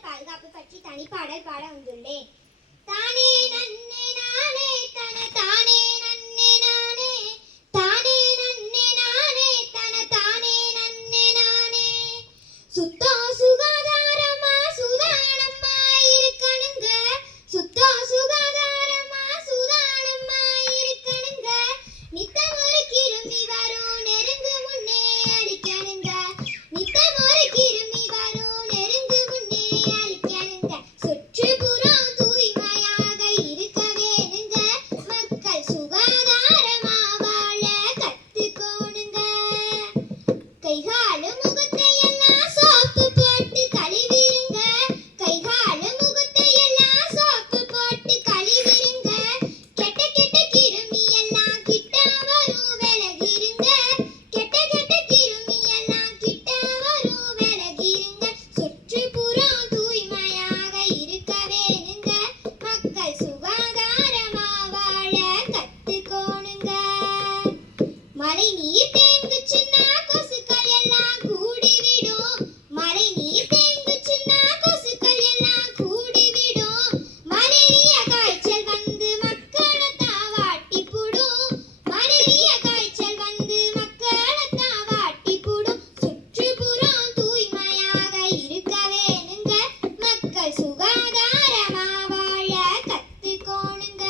சுற்றுச்சூழல் பாதுகாப்பு பற்றி தனிப்பாடல் பாட வந்துள்ளேன். தானே நன்னே நானே தன தானே நன்னே நானே தானே நன்னே நானே தன தானே நன்னே நானே சுத்தம் சுகாதாரமா சுதானமா இருக்கணுங்க சுத்தம் சுகாதாரமா சுதானமா இருக்கணுங்க நித்தம் ஒரு கிருமி வரும் நெருங்கு முன்னே அழிக்கணுங்க நித்தம் ஒரு கிருமி வரும் நெருங்கு முன்னே அழிக்கணுங்க சுற்றுப்புறம் தூய்மையாக இருக்க வேணுங்க மக்கள் சுகாதாரமா வாழ கத்துக்கோணுங்க கைகாலும் முகத்தை எல்லாம் சோப்பு போட்டு கழுவிருங்க கைகாலும் முகத்தை எல்லாம் சோப்பு போட்டு கழுவிருங்க கெட்ட கெட்ட கிருமி எல்லாம் கிட்ட வரும் விலகிருங்க கெட்ட கெட்ட கிருமி எல்லாம் கிட்ட வரும் விலகிருங்க சுற்றுப்புறம் தூய்மையாக இருக்க வேணுங்க மக்கள் சுகாதாரமா வாழ கத்துக்கோணுங்க மழை நீர் தேங்குச்சுன்னா கொசுக்கள் எல்லாம் கூடிவிடும் மழை நீர் தேங்குச்சுன்னா கொசுக்கள் எல்லாம் கூடிவிடும் மலேரியா காய்ச்சல் வந்து மக்களை தாவாட்டி புடும் மலேரியா காய்ச்சல் வந்து மக்களை தாவாட்டி புடும் சுற்றுப்புறம் தூய்மையாக இருக்க வேணுங்க மக்கள் சுகாதாரமா வாழ கத்துக்கோணுங்க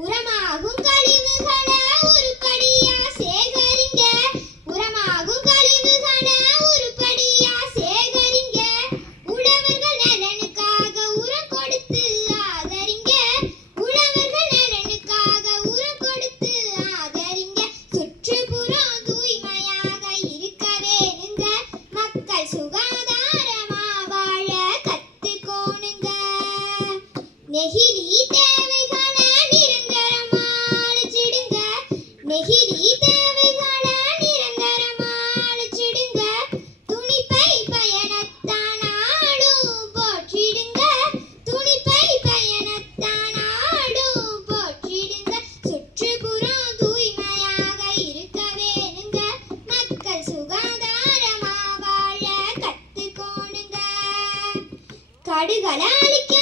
உரமாகும் கழிவுகளை உருப்படியா சேகரிங்க உரமாகும் கழிவுகளை உருப்படியா சேகரிங்க உழவர்கள் நலனுக்காக உரம் கொடுத்து ஆதரிங்க உழவர்கள் நலனுக்காக உரம் கொடுத்து ஆதரிங்க சுற்றுப்புறம் தூய்மையாக இருக்க வேணுங்க மக்கள் சுகாதாரமா வாழ கத்துக்கோணுங்க நெகிழி தேவைகளை நிரந்தரமா அழிச்சிடுங்க நெகிழி தேவைகளை நிரந்தரமா அழிச்சிடுங்க துணிப்பை பயணத்தான் நாடும் போற்றிடுங்க துணிப்பை பயணத்தான் நாடும் போற்றிடுங்க சுற்றுப்புறம் தூய்மையாக இருக்க வேணுங்க மக்கள் சுகாதாரமா வாழ கத்துக்கோணுங்க கடுகளை அழிக்க